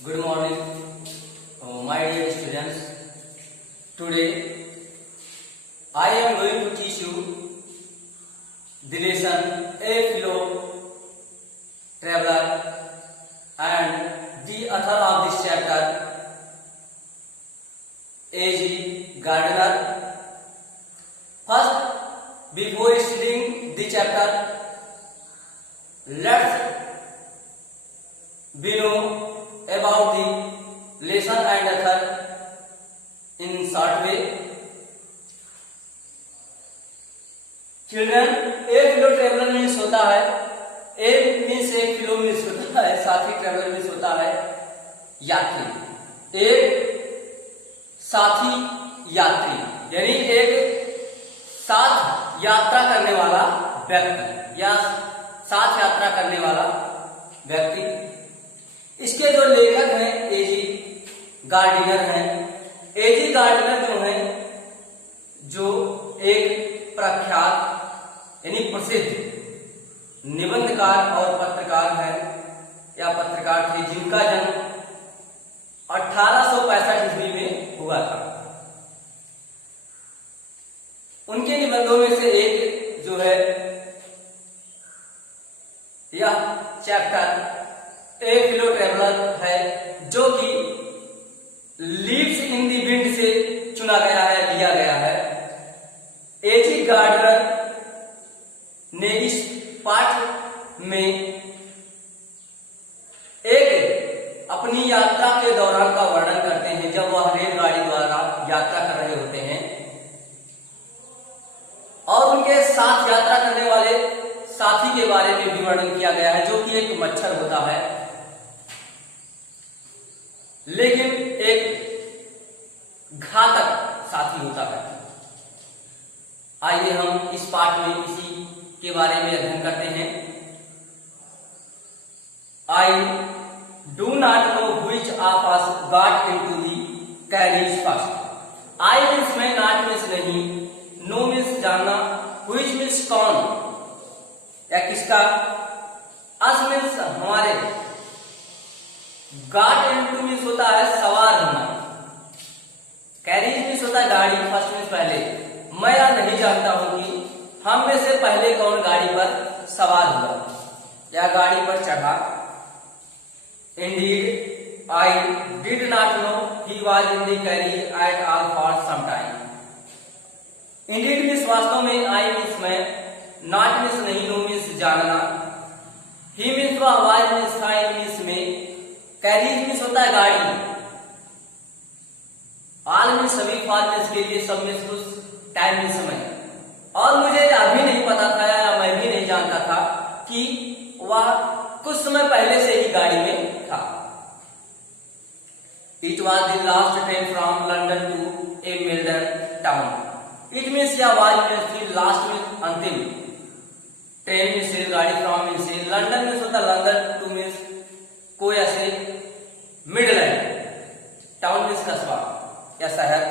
Good morning, my dear students. Today I am going to teach you the lesson A Fellow Traveler and the author of this chapter A.G. Gardner. First, before studying the chapter, let's we know about the lesson and author in short way. Children, एक फिलो traveller means होता है, एक means एक फिलो means होता है, साथी traveller means होता है यात्री। एक साथी यात्री यानी एक साथ यात्रा करने वाला व्यक्ति या साथ यात्रा करने वाला व्यक्ति। इसके जो लेखक हैं एजी गार्डिनर हैं। एजी गार्डिनर जो हैं जो एक प्रख्यात यानी प्रसिद्ध निबंधकार और पत्रकार हैं या पत्रकार थे जिनका जन्म 1865 ईस्वी में हुआ था। उनके निबंधों में से एक जो है यह चैप्टर ए फिलो ट्रेवलर है, जो कि लीव्स इन दी विंड से चुना गया है, लिया गया है। एजी गार्डनर ने इस पाठ में एक अपनी यात्रा के दौरान का वर्णन करते हैं जब वह रेलगाड़ी द्वारा यात्रा कर रहे होते हैं, और उनके साथ यात्रा करने वाले साथी के बारे में भी वर्णन किया गया है, जो कि एक मच्छर होता है, लेकिन एक घातक साथी होता है। आइए हम इस पाठ में इसी के बारे में अध्ययन करते हैं। I do not know which of us got into the carriage first. I means में, नॉट मीन्स नहीं, नो मीन्स जानना, व्हिच मीन्स कौन या किसका, अस मीन्स हमारे, गॉट इनटू मीन्स होता है सवार होना, कैरिज मीन्स होता है गाड़ी, फर्स्ट मीन्स पहले। मैं यह नहीं जानता हूं कि हम में से पहले कौन गाड़ी पर सवार हुआ या गाड़ी पर चढ़ा। Indeed I did not know he was in the carriage at all for some time. Indeed means वास्तव में, आई मीन्स में, नॉट मीन्स नहीं, नो मीन्स जानना, ही मीन्स वह, वॉज मीन्स था, इन मीन्स में, कैरिज मीन्स होता है गाड़ी, ऑल मीन्स सभी, फॉर मीन्स के लिए, सब मीन्स कुछ, टाइम मीन्स समय। और मुझे अभी नहीं पता था या मैं भी नहीं जानता था कि वह कुछ समय पहले से ही गाड़ी में था। It was the last train from London to a Milton town. It means या वाज मीन्स थी, लास्ट मीन्स अंतिम, ट्रेन मीन्स रेलगाड़ी, फ्रॉम मीन्स से, लंदन मीन्स होता है लंदन, टू मीन्स कोई ऐसे, मिडलैंड, टाउन मीन्स कस्बा या शहर।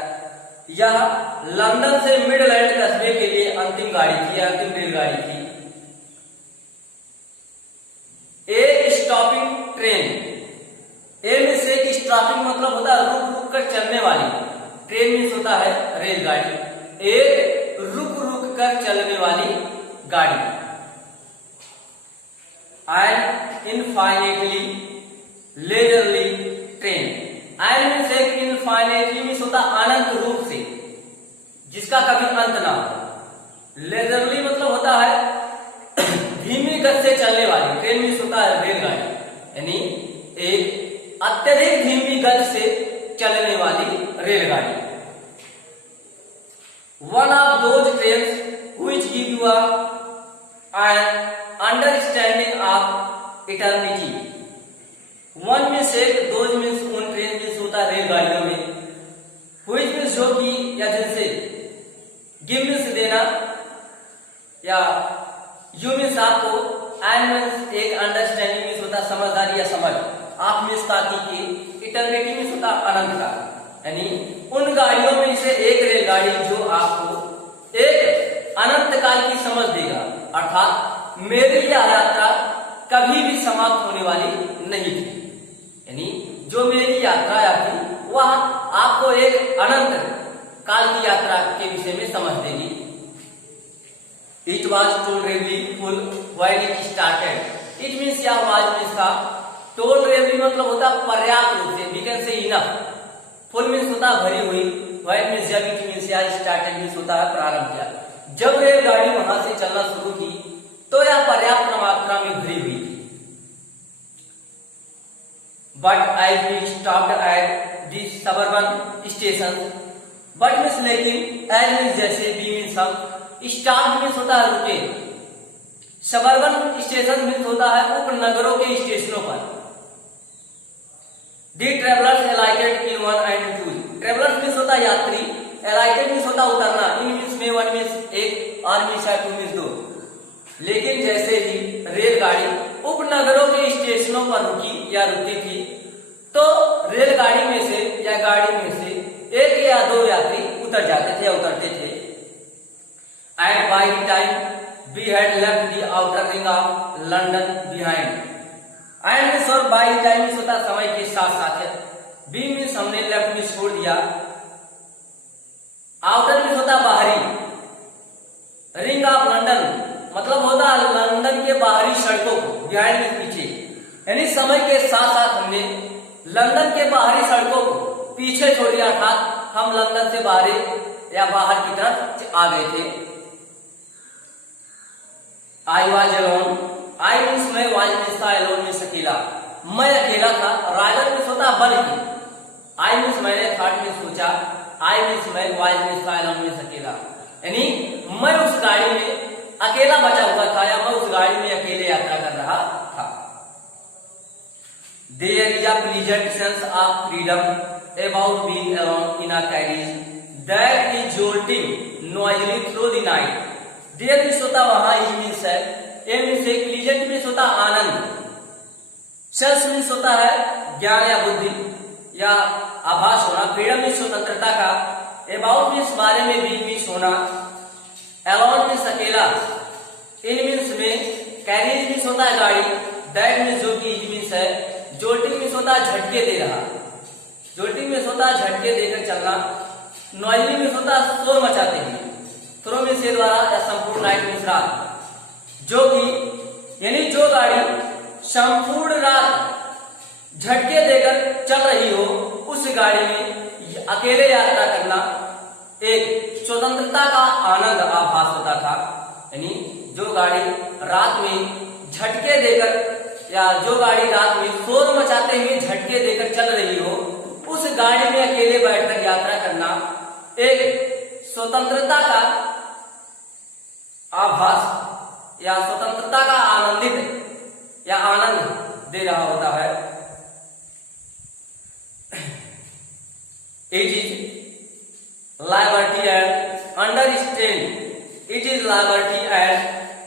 यह लंदन से मिडलैंड कस्बे के लिए अंतिम गाड़ी थी, अंतिम रेलगाड़ी थी। ए स्टॉपिंग ट्रेन, ए मीन्स एक, स्टॉपिंग मतलब होता है रुक रुक कर चलने वाली, ट्रेन मीन्स होता है रेलगाड़ी, एक रुक रुक कर चलने वाली गाड़ी। And infinitely leisurely train, and means एक, इनफाइनेटली मीन्स होता अनंत रूप से, जिसका कभी अंत ना हो। लेजरली मतलब होता है धीमी गति से चलने वाली, ट्रेन मीन्स होता है रेलगाड़ी, यानी एक अत्यधिक धीमी गति से चलने वाली रेलगाड़ी। One of those trains which give you an understanding of eternity. One means एक, दोज मीन्स उन, ट्रेन मीन्स होता है रेलगाड़ियों में, व्हिच मीन्स जो कि या जिनसे, गिव मीन्स देना या यू मीन्स आपको, एंड मीन्स एक, अंडरस्टैंडिंग मीन्स होता समझदारी या समझ, आप मीन्स ताकि के, इटर्निटी मीन्स होता अनंत का, यानी उन गाड़ियों में से एक रेलगाड़ी जो आपको एक अनंत काल की समझ देगा, अर्थात मेरी यह यात्रा कभी भी समाप्त होने वाली नहीं थी, यानी जो काल की यात्रा के विषय में समझ देगी। It was tolerably full when it started. It means या वाज मीन्स था, टोलरेबली मतलब होता पर्याप्त रूप से, we can say enough. Full means होता भरी हुई, व्हेन मीन्स जब, इट मीन्स या स्टार्टेड मीन्स होता है प्रारंभ किया। जब रेलगाड़ी वहां से चलना शुरू की तो यह पर्याप्त मात्रा में भरी हुई थी। But as we stopped at the suburban station, but means लेकिन, एज मीन्स जैसे, बी मीन्स हम, स्टॉप मीन्स होता है रुके, सबर्बन स्टेशन मीन्स होता है उपनगरों के स्टेशनों पर। The travellers alighted in one and two. Travellers means होता है यात्री, अलाइटेड मीन्स होता उतरना, इन मीन्स में, वन मीन्स एक, और मीन्स है टू मीन्स दो। लेकिन जैसे ही रेलगाड़ी उपनगरों के स्टेशनों पर रुकी या रुकती थी तो रेलगाड़ी में से या गाड़ी में से एक या दो यात्री उतर जाते थे या उतरते थे। And by the time we had left the outer ring of London behind. And means और बाय द टाइम मीन्स होता समय के साथ साथ है, बी मीन्स हमने लेफ्ट में छोड़ दिया, आउटर मीन्स होता बाहरी, रिंग ऑफ लंदन मतलब होता लंदन के बाहरी सड़कों को, बिहाइंड मीन्स पीछे, यानी समय के साथ साथ हमने लंदन के बाहरी सड़कों को पीछे छोड़ दिया, अर्थात हम लंदन से बाहर या बाहर की तरफ आ गए थे। I was alone, I means मैं, वाज मीन्स था, अलोन मीन्स अकेला, मैं अकेला था, रादर मीन्स होता बल्कि, आई मीन्स मैंने, थॉट मीन्स सोचा, आई मीन्स मैं, वाज मीन्स था, अलोन मीन्स अकेला, यानी मैं उस गाड़ी में अकेला बचा हुआ था या मैं उस गाड़ी में अकेले यात्रा कर रहा था। There is a pleasant sense of freedom about being alone in a carriage that is jolting noisily through the night. There means होता वहां, ही मीन्स है, ए मीन्स एक, प्लीजेंट मीन्स होता आनंद, सेंस मीन्स होता है ज्ञान या बुद्धि या आभास होना, फ्रीडम मीन्स स्वतंत्रता का, अबाउट मीन्स बारे में, बी मीन्स होना, अलोन मीन्स अकेला, इन मीन्स में, कैरियज मीन्स होता है गाड़ी, दैट मीन्स जो कि, इज मीन्स है, जोल्टिंग मीन्स होता है झटके दे रहा, जोल्टिंग मीन्स होता है झटके देकर चलना, नॉइजली मीन्स होता है शोर मचाते हुए, थ्रो मीन्स से द्वारा या संपूर्ण, नाइट मीन्स रात, जो कि यानी जो गाड़ी संपूर्ण रात झटके देकर चल रही हो उस गाड़ी में अकेले यात्रा करना एक स्वतंत्रता का आनंद आभास होता था। यानी जो गाड़ी रात में झटके देकर या जो गाड़ी रात में शोर मचाते हुए झटके देकर चल रही हो उस गाड़ी में अकेले बैठकर यात्रा करना एक स्वतंत्रता का आभास या स्वतंत्रता का आनंदित या आनंद दे रहा होता है। It is liberty and understand, it is liberty and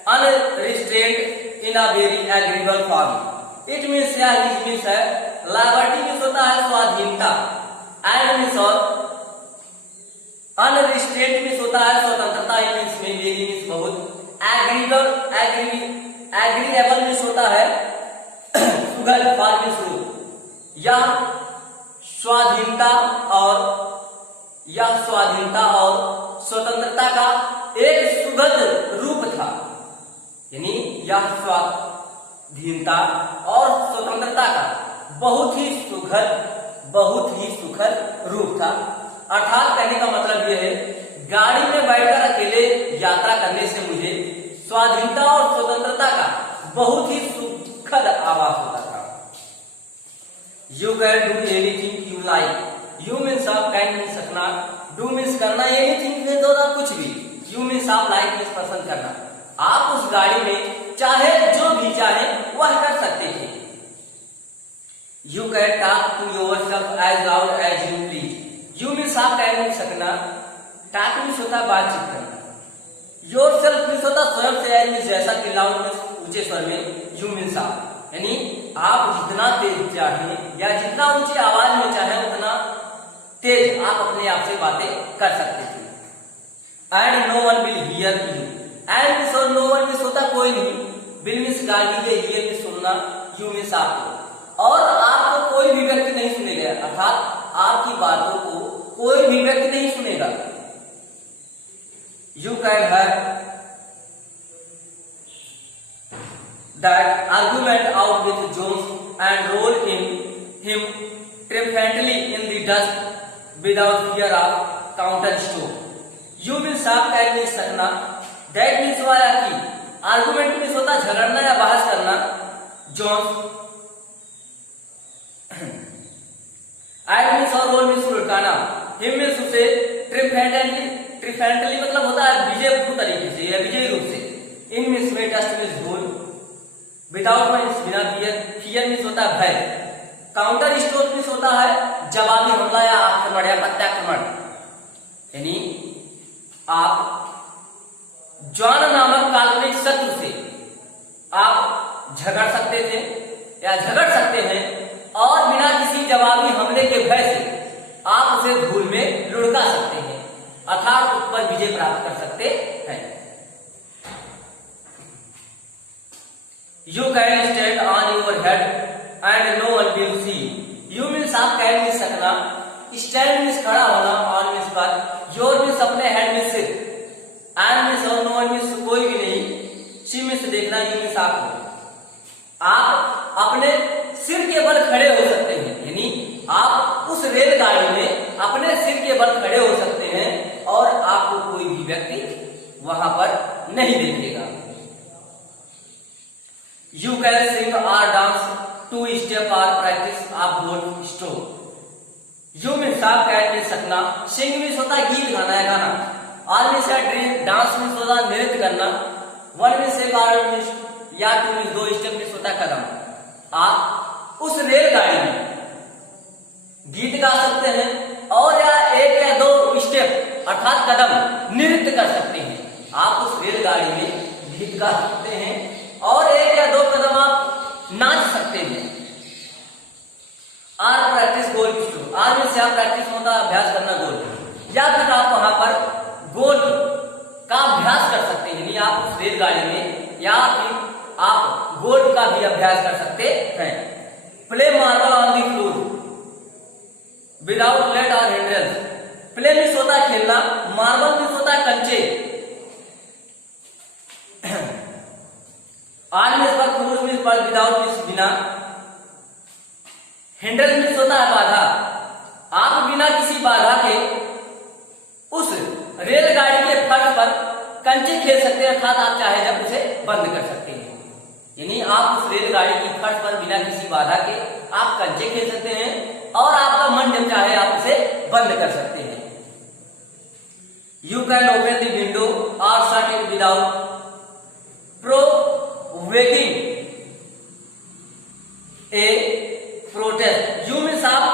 unrestrained in a very agreeable form. It means या इट मीन्स है, लाइबर्टी मीन्स होता है स्वाधीनता, एंड मीन्स और अनरिस्ट्रेंट मीन्स होता है स्वतंत्रता, इन मीन्स में, वेरी मीन्स बहुत, एग्रीबल एग्रीएबल मीन्स होता है सुघड़, फॉर मीन्स रूप, या स्वाधीनता और स्वतंत्रता का एक सुगध रूप था। यानी यह स्वाधीनता और स्वतंत्रता का बहुत ही सुखद रूप था। अर्थात कहने का मतलब यह है, गाड़ी में बैठकर अकेले यात्रा करने से मुझे स्वाधीनता और स्वतंत्रता का बहुत ही सुखद आभास होता था। You can do anything you like, you means आप, कैन मीन्स सकना, डू मीन्स करना, एनीथिंग मीन्स होता कुछ भी, यू मीन्स आप, लाइक मीन्स पसंद करना, आप उस गाड़ी में चाहे जो भी चाहे वह कर सकते थे। You can talk to yourself as loud as you please, you means आप, कैन मीन्स सकना, टॉक मीन्स होता बातचीत करना, योरसेल्फ मीन्स होता स्वयं से, एज मीन्स जैसा कि, लाउड मीन्स ऊंचे स्वर में, यू मीन्स आप, यानी आप जितना तेज चाहे या जितना ऊंची आवाज में चाहे उतना तेज आप अपने आप से बातें कर सकते थे। And no one will hear you, and means और नो वन मीन्स होता कोई नहीं, विल मीन्स गाली के, हियर मीन्स सुनना, यू मीन्स आपको, और आपको कोई भी व्यक्ति नहीं सुनेगा, अर्थात आपकी बातों को कोई भी व्यक्ति नहीं सुनेगा। You can have that argument out with Jones and roll him triumphantly in the dust without fear of counter storm. You means आप कह नहीं सकना, that means वाया कि argument means होता झगड़ना या बहस करना. Jones and means और roll means लुढ़काना. Him means उसे triumphantly मतलब होता है विजयपूर्ण तरीके से या विजयी रूप से. In means में dust means धूल. विदाउट मीन्स बिना फियर मीन्स होता है भय. काउंटर स्ट्रोक मीन्स होता है जवाबी हमला या आक्रमण या प्रत्याक्रमण. यानी आप जॉन नामक काल्पनिक शत्रु से आप झगड़ सकते थे या झगड़ सकते हैं और बिना किसी जवाबी हमले के भय से आप उसे धूल में लुढ़का सकते हैं अर्थात उस पर विजय प्राप्त कर सकते हैं. You can stand on your head and no one will see. You means आप कह नहीं सकना. Stand means खड़ा होना, on means पर, your means अपने head में सिर, and means और no one means कोई भी नहीं, see means देखना, you means आपको. आप अपने सिर के बल खड़े हो सकते हैं, यानी आप उस रेलगाड़ी में अपने सिर के बल खड़े हो सकते हैं और आपको कोई भी व्यक्ति वहां पर नहीं देखेगा. You can sing or dance two step or practice of both stroke. You means आप कह नहीं सकना. Sing means होता है गीत गाना या गाना. Or means है ड्रीम. Dance means होता है नृत्य करना. One means एक और means या two means दो step means होता है कदम. आप उस रेलगाड़ी में गीत गा सकते हैं और या एक या दो स्टेप अर्थात कदम नृत्य कर सकते हैं. आप उस रेलगाड़ी में गीत गा सकते हैं और एक या दो कदम आप नाच सकते हैं. आर प्रैक्टिस गोल की आर में से आप प्रैक्टिस होता अभ्यास करना गोल, या फिर आप वहां पर गोल का अभ्यास कर सकते हैं. यानी आप उस रेलगाड़ी में या फिर आप गोल का भी अभ्यास कर सकते हैं. Play marble on the floor without let और हिंड्रेंस. प्ले में होता है खेलना, मार्बल में होता है कंचे, आर मिस पर फ्लोर मिस पर विदाउट मिस बिना, हिंड्रेंस मिस होता है बाधा. आप बिना किसी बाधा के उस रेलगाड़ी के फर्श पर कंचे खेल सकते हैं अर्थात आप चाहे जब उसे बंद कर सकते हैं. यानी आप उस रेलगाड़ी की फर्श पर बिना किसी बाधा के आप कंचे खेल सकते हैं और आपका मन जब चाहे आप उसे बंद कर सकते हैं. You can open the window और shut it without provoking a protest. You means आप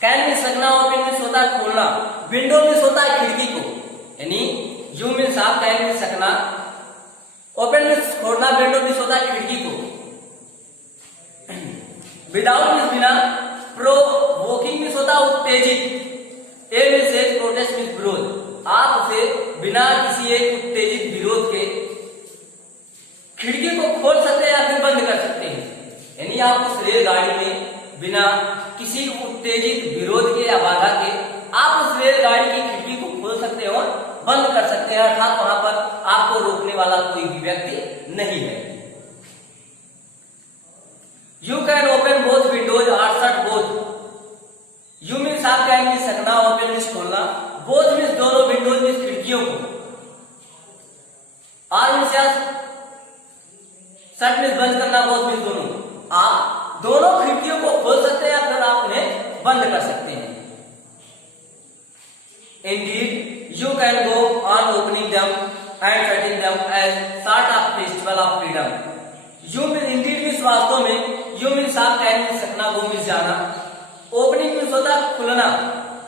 कैन मीन्स रखना, ओपन मीन्स होता है खोलना, विंडो मीन्स होता है खिड़की को. यानी यू मीन्स आप कैन मीन्स रखना, ओपन मीन्स खोलना, विंडो मीन्स होता है खिड़की को, विदाउट मीन्स बिना, प्रोवोकिंग मीन्स होता है उत्तेजित, ए मीन्स एक, प्रोटेस्ट मीन्स विरोध. आप उसे बिना किसी एक उत्तेजित विरोध के खिड़की को खोल सकते हैं या फिर बंद कर सकते हैं. यानी आप उस रेलगाड़ी में बिना किसी उत्तेजित विरोध के या बाधा के आप उस रेलगाड़ी की खिड़की को खोल सकते हैं और बंद कर सकते हैं अर्थात वहां पर आपको रोकने वाला कोई भी व्यक्ति नहीं है. You can open both Windows और शट बोथ. यू मीन्स आप कैन मीन्स सकना, ओपन मीन्स खोलना, बोथ मीन्स दोनों, विंडोज मीन्स खिड़कियों को, आर मीन्स शट मीन्स बंद करना, बोथ मीन्स दोनों. आप दोनों खिड़कियों को खोल सकते हैं या फिर आप उन्हें बंद कर सकते हैं. Indeed, you can go on opening them and shutting them as sort of festival of freedom. You means indeed means वास्तव में, you means आप कैन मीन्स सकना, वो मीन्स जाना, ओपनिंग मीन्स होता है खुलना,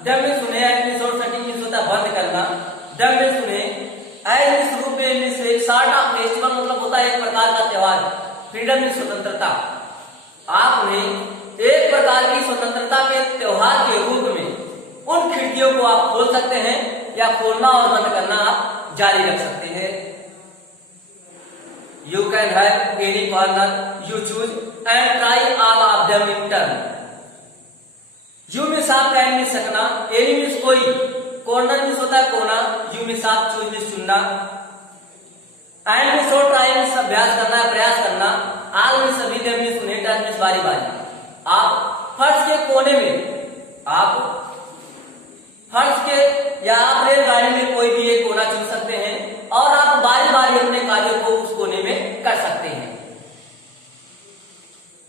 them मीन्स सुने, and मीन्स और shutting मीन्स होता है बंद करना, them मीन्स सुने, as मीन्स रूप में मीन्स एक sort of festival मतलब होता है एक प्रकार का त्योहार, फ्रीडम मीन्स स्वतंत्रता. आप उन्हें एक प्रकार की स्वतंत्रता के त्योहार के रूप में उन खिड़कियों को आप खोल सकते हैं या खोलना और बंद करना आप जारी रख सकते हैं. You can have any corner you choose and try all of them in turn. You means आप कैन मीन्स सकना, एनी मीन्स कोई, कॉर्नर मीन्स होता है कोना, यू मीन्स आप, चूज मीन्स चुनना, एंड मीन्स और ट्राई मीन्स अभ्यास करना, प्रयास करना, आल मीन्स सभी, देम मीन्स उन्हें, टर्न मीन्स बारी बारी। आप फर्श के कोने में, आप फर्श के या आप रेलगाड़ी में कोई भी एक कोना चुन सकते हैं और आप बारी बारी अपने कार्यों को उस कोने में कर सकते हैं।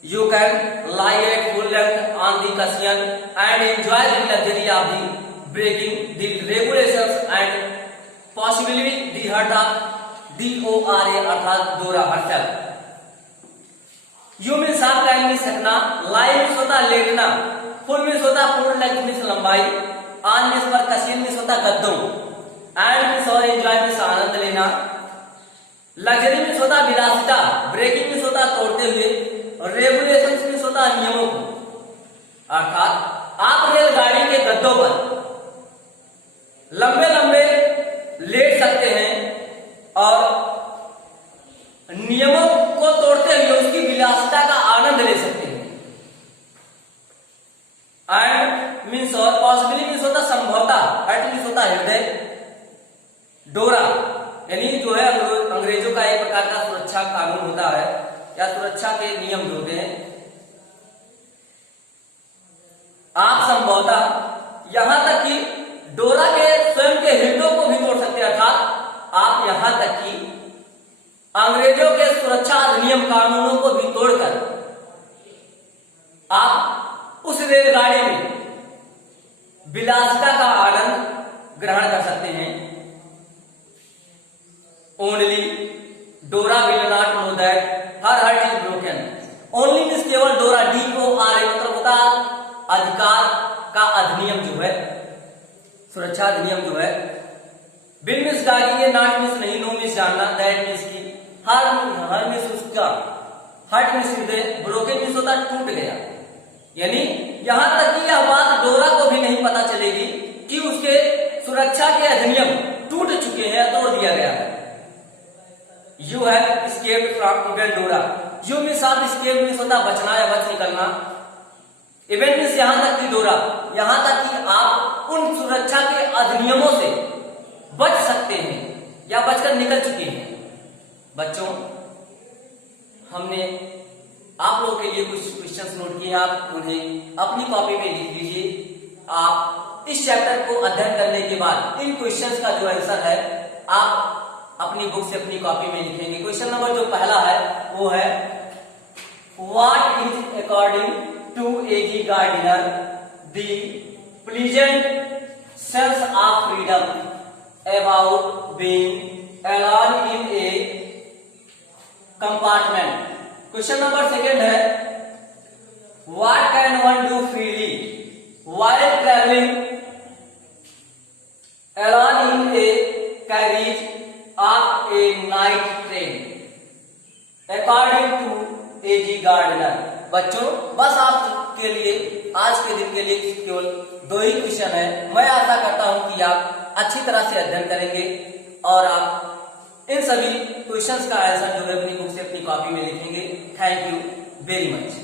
You can lie at full length on the cushion and enjoy the luxury of the breaking the regulations and possibly the hurt of DORA अर्थात डोरा हर्षल। यू मीन्स आप, कैन मीन्स सकना, लाई मीन्स होता लेटना, फुल मीन्स होता पूर्ण length means लंबाई, on means पर, कशियन मीन्स होता गद्दों, एंड मीन्स और एंजॉय मीन्स आनंद लेना, लग्जरी मीन्स होता विलासिता, ब्रेकिंग मीन्स होता तोड़ते हुए, और रेगुलेशंस मीन्स होता नियमों को। अर्थात आप रेलगाड़ी के गद्दों पर लंबे लंबे लेट सकते हैं और नियमों को तोड़ते हुए उसकी विलासिता का आनंद ले सकते हैं। एंड मीन्स और पॉसिबली मीन्स होता संभवता, हर्ट मीन्स होता हृदय, डोरा यानी जो है अंग्रेजों का एक प्रकार का सुरक्षा कानून होता है या सुरक्षा के नियम जो होते हैं। आप संभवतः यहां तक कि डोरा के स्वयं के हृदयों को भी तोड़ सकते हैं, अर्थात आप यहां तक कि अंग्रेजों के सुरक्षा अधिनियम कानूनों को भी तोड़कर आप उस रेलगाड़ी में विलासिता का आनंद ग्रहण कर सकते हैं। Only Dora will not know that her heart is broken. Only means केवल डोरा, DORA मतलब होता अधिकार का अधिनियम जो है, सुरक्षा अधिनियम जो है। Bill means Dagi, not means नहीं, नो मीन्स जानना, दैट मीन्स की, हर मीन्स उसका, हर्ट मीन्स हृदय, ब्रोकन मीन्स होता टूट गया। यानी यहां तक कि यह बात डोरा को भी नहीं पता चलेगी कि उसके सुरक्षा के अधिनियम टूट चुके हैं, तोड़ दिया गया है। You have escaped from event डोरा। यू मीन्स आप, एस्केप मीन्स होता बचना या बच निकलना, इवेंट मीन्स यहां तक कि डोरा, यहां तक कि आप उन सुरक्षा के अधिनियमों से बच सकते हैं या बचकर निकल चुके हैं। बच्चों, हमने आप लोगों के लिए कुछ क्वेश्चंस नोट किए, आप उन्हें अपनी कॉपी में लिख लीजिए। आप इस चैप्टर को अध्ययन करने के बाद इन क्वेश्चंस का जो आंसर है आप अपनी बुक से अपनी कॉपी में लिखेंगे। क्वेश्चन नंबर जो पहला है वो है, what is according to A.G. Gardiner the pleasant sense of freedom about being alone in a compartment. Question number second है, what can one do freely while travelling alone in a carriage of a night train according to A.G. Gardiner। बच्चों, बस आपके लिए आज के दिन के लिए केवल 2 ही क्वेश्चन है। मैं आशा करता हूं कि आप अच्छी तरह से अध्ययन करेंगे और आप इन सभी क्वेश्चंस का आंसर जो है अपनी बुक से अपनी कॉपी में लिखेंगे। Thank you very much.